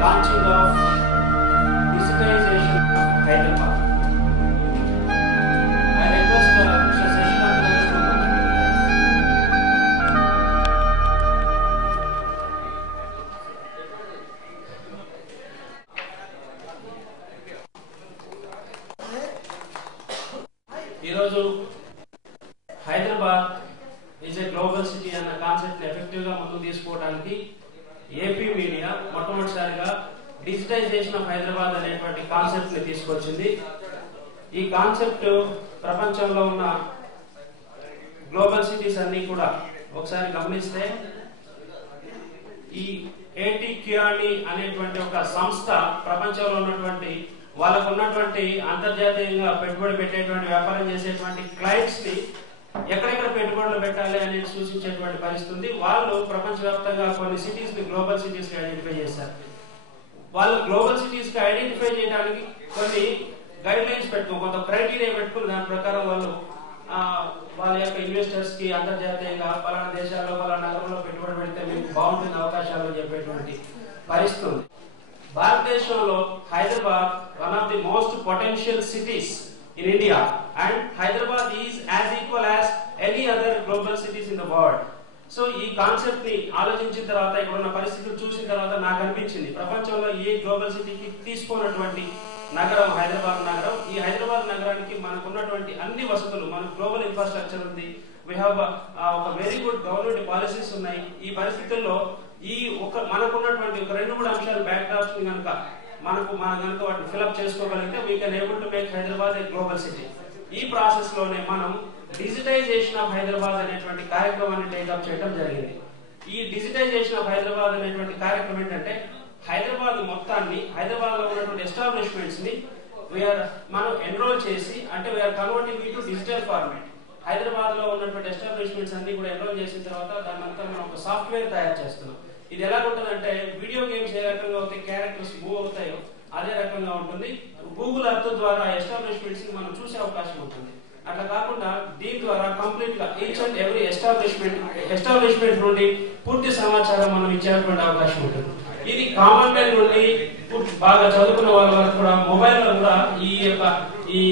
launching of digitization of Hyderabad. I request Mr. Sashinath Garu to come. ఈరోజు Hyderabad is a global city అన్న concept effective గా ముందుకు తీసుకోవడానికి AP media మొట్టమొదటిసారిగా digitization of Hyderabad అనేటువంటి concept ని తీసుకొచ్చింది. ఈ కాన్సెప్ట్ ప్రపంచంలో ఉన్న గ్లోబల్ సిటీస్ అన్ని కూడా ఒకసారి గమనిస్తే ఈ ఏటీ క్యూఆర్ని అనేటువంటి ఒక సంస్థ ప్రపంచంలో ఉన్నటువంటి వాళ్ళకు ఉన్నటువంటి అంతర్జాతీయంగా పెట్టుబడి పెట్టేటువంటి వ్యాపారం చేసేటువంటి క్లయింట్స్ ని ఎక్కడెక్కడ పెట్టుబడులు పెట్టాలి అనేది సూచించేటువంటి పరిస్థితి. వాళ్ళు ప్రపంచవ్యాప్తంగా కొన్ని సిటీస్ ని గ్లోబల్ సిటీస్ కి ఐడెంటిఫై చేశారు. వాళ్ళు గ్లోబల్ సిటీస్ కి ఐడెంటిఫై చేయడానికి కొన్ని గైడ్ లైన్స్ పెట్టుకుని కొంత క్రైటీరియా పెట్టుకుని దాని ప్రకారం వాళ్ళు వాళ్ళ యొక్క ఇన్వెస్టర్స్ కి అంతర్జాతీయంగా పలానా దేశాల్లో పలానా నగరంలో పెట్టుబడి పెడితే మీకు బాగుంటుంది అవకాశాలు అని చెప్పేటువంటి పరిస్థితి. భారతదేశంలో Hyderabad one of the most potential cities in India, and Hyderabad is as equal as any other global cities in the world. So ఈ కాన్సెప్ట్ ని ఆలోచించిన తర్వాత ఇక్కడ ఉన్న పరిస్థితులు చూసిన తర్వాత నాకు అనిపించింది ప్రపంచంలో ఏ గ్లోబల్ సిటీకి తీసుకున్నటువంటి నగరం హైదరాబాద్ నగరం. ఈ హైదరాబాద్ నగరానికి మనకు ఉన్నటువంటి అన్ని వసతులు, మనకు గ్లోబల్ ఇన్ఫ్రాస్ట్రక్చర్ ఉంది, వీ హావ్ ఒక వెరీ గుడ్ గవర్నమెంట్ పాలసీస్ ఉన్నాయి. ఈ పరిస్థితుల్లో ఈ మనకున్నటువంటి ఒక 2-3 అంశాలు బ్యాక్ డ్రాప్స్ ని కనుక మనం కనుక వాటిని ఫిల్అప్ చేసుకోగలిగితే we can able to make Hyderabad a global city. ఈ ప్రాసెస్ లోనే మనం డిజిటైజేషన్ ఆఫ్ హైదరాబాద్ అనేటువంటి కార్యక్రమాన్ని టేకప్ చేయడం జరిగింది. ఈ డిజిటైజేషన్ ఆఫ్ హైదరాబాద్ అనేటువంటి కార్యక్రమం ఏంటంటే హైదరాబాద్ మొత్తాన్ని, హైదరాబాద్ లో ఉన్నటువంటి ఎస్టాబ్లిష్మెంట్స్ ని మనం ఎన్రోల్ చేసి, అంటే we are converting it to digital format. Hyderabad లో ఉన్నటువంటి ఎస్టాబ్లిష్మెంట్స్ అన్ని కూడా ఎన్రోల్ చేసిన తర్వాత దాని అంతా మనం ఒక సాఫ్ట్వేర్ తయారు చేస్తున్నాం. ఇది ఎలా ఉంటుందంటే వీడియో గేమ్స్ ఏ రకంగా అయితే క్యారెక్టర్స్ మూవ్ అవుతాయో అదే రకంగా ఉంటుంది. గూగుల్ అర్త్ ద్వారా ఎస్టాబ్లిష్మెంట్స్ ని మనం చూసే అవకాశం ఉంటుంది. అట్లా కాకుండా దీని ద్వారా కంప్లీట్ గా ఈచ్ అండ్ ఎవ్రీ ఎస్టాబ్లిష్మెంట్ నుండి పూర్తి సమాచారం మనం ఇచ్చేటువంటి అవకాశం ఉంటుంది. ఇది కామన్ మ్యాన్ నుండి బాగా చదువుకున్న వాళ్ళ వరకు కూడా మొబైల్ లో కూడా ఈ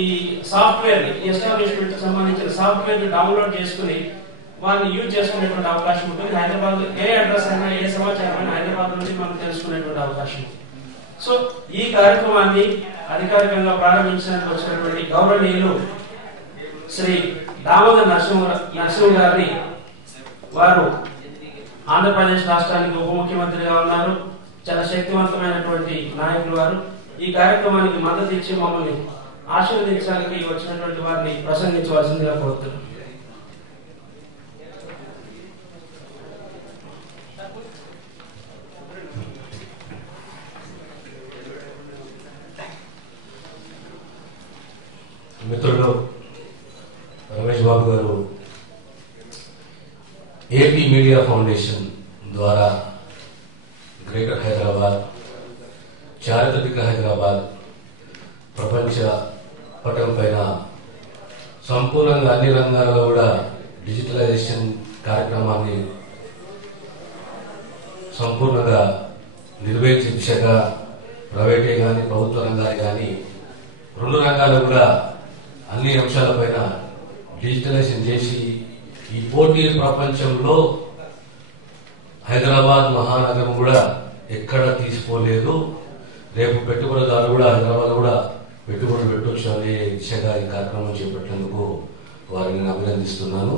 సాఫ్ట్వేర్ ని, ఎస్టాబ్లిష్మెంట్ కి సంబంధించిన సాఫ్ట్వేర్ ని డౌన్లోడ్ చేసుకుని వాళ్ళని యూజ్ చేసుకునేటువంటి అవకాశం ఉంటుంది. హైదరాబాద్ ఏ అడ్రస్ అయినా, ఏ సమాచారం అయినా హైదరాబాద్ నుంచి మనం తెలుసుకునేటువంటి అవకాశం. సో ఈ కార్యక్రమాన్ని అధికారికంగా ప్రారంభించడానికి వచ్చినటువంటి గౌరవనీయులు శ్రీ దామోదర్ నరసింహ గారిని, వారు ఆంధ్రప్రదేశ్ రాష్ట్రానికి ఉప ముఖ్యమంత్రిగా ఉన్నారు, చాలా శక్తివంతమైనటువంటి నాయకులు వారు. ఈ కార్యక్రమానికి మద్దతు ఇచ్చి మమ్మల్ని ఆశీర్వదించడానికి వచ్చినటువంటి వారిని ప్రసంగించవలసిందిగా కోరుతున్నాను. మిత్రులు రమేష్ బాబు గారు ఏపీ మీడియా ఫౌండేషన్ ద్వారా గ్రేటర్ హైదరాబాద్, చారిత్రక హైదరాబాద్ ప్రపంచ పటం పైన సంపూర్ణంగా అన్ని రంగాల్లో కూడా డిజిటలైజేషన్ కార్యక్రమాన్ని సంపూర్ణంగా నిర్వహించే దిశగా ప్రైవేటే కానీ ప్రభుత్వ రంగాలు కానీ 2 రంగాలు కూడా అన్ని అంశాలపైన డిజిటలైజేషన్ చేసి ఈ పోటీ ప్రపంచంలో హైదరాబాద్ మహానగరం కూడా ఎక్కడ తీసుకోలేదు. రేపు పెట్టుబడిదారులు కూడా హైదరాబాద్ కూడా పెట్టుబడులు పెట్టొచ్చు అనే దిశగా ఈ కార్యక్రమం చేపట్టినందుకు వారిని అభినందిస్తున్నాను.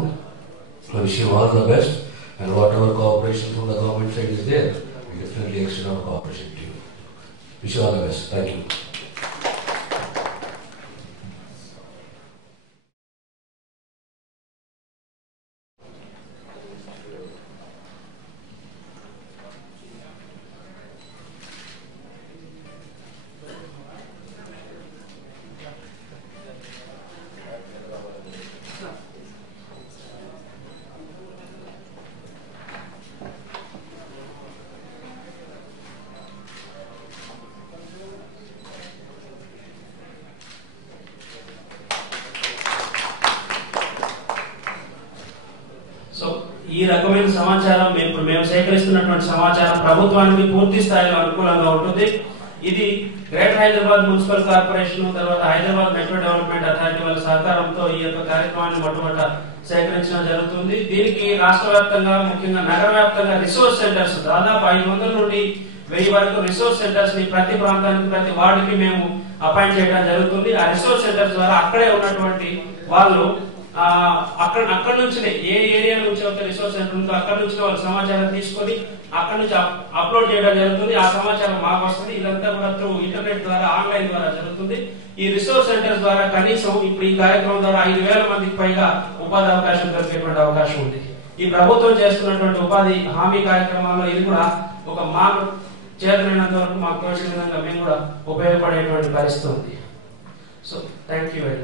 Wish you all the best and whatever cooperation from the government side is there, we definitely extend our cooperation to you. Wish you all the best. Thank you. ఈ రకమైన సమాచారం మేము సేకరిస్తున్నటువంటి సమాచారం ప్రభుత్వానికి పూర్తి స్థాయిలో అనుకూలంగా ఉంటుంది. ఇది గ్రేటర్ హైదరాబాద్ మున్సిపల్ కార్పొరేషన్, తర్వాత హైదరాబాద్ మెట్రో డెవలప్మెంట్ అథారిటీ వాళ్ళ సహకారంతో ఈ యొక్క కార్యక్రమాన్ని మొట్టమొదట సేకరించడం జరుగుతుంది. దీనికి రాష్ట్ర వ్యాప్తంగా, ముఖ్యంగా నగర వ్యాప్తంగా రిసోర్స్ సెంటర్స్ దాదాపు 500 నుండి 1000 వరకు రిసోర్స్ సెంటర్స్ ని ప్రతి ప్రాంతానికి, ప్రతి వార్డుకి మేము అపాయింట్ చేయడం జరుగుతుంది. ఆ రిసోర్స్ సెంటర్స్ ద్వారా అక్కడే ఉన్నటువంటి వాళ్ళు అక్కడ నుంచి ఏ ఏరియా నుంచి ఒక రిసోర్స్ సెంటర్ ఉందో అక్కడ నుంచి వాళ్ళ సమాచారం తీసుకొని అక్కడ నుంచి అప్లోడ్ చేయడం జరుగుతుంది. ఆ సమాచారం మాకు వస్తుంది. ఇదంతా కూడా త్రూ ఇంటర్నెట్ ద్వారా, ఆన్లైన్ ద్వారా జరుగుతుంది. ఈ రిసోర్స్ సెంటర్స్ ద్వారా కనీసం ఇప్పుడు ఈ కార్యక్రమం ద్వారా 5000 మందికి పైగా ఉపాధి అవకాశం దొరికేటువంటి అవకాశం ఉంది. ఈ ప్రభుత్వం చేస్తున్నటువంటి ఉపాధి హామీ కార్యక్రమాల్లో ఇది కూడా ఒక మాకు చేతనైనంత వరకు మాకు తోచిన విధంగా మేము కూడా ఉపయోగపడేటువంటి పరిస్థితి ఉంది. So thank you very much.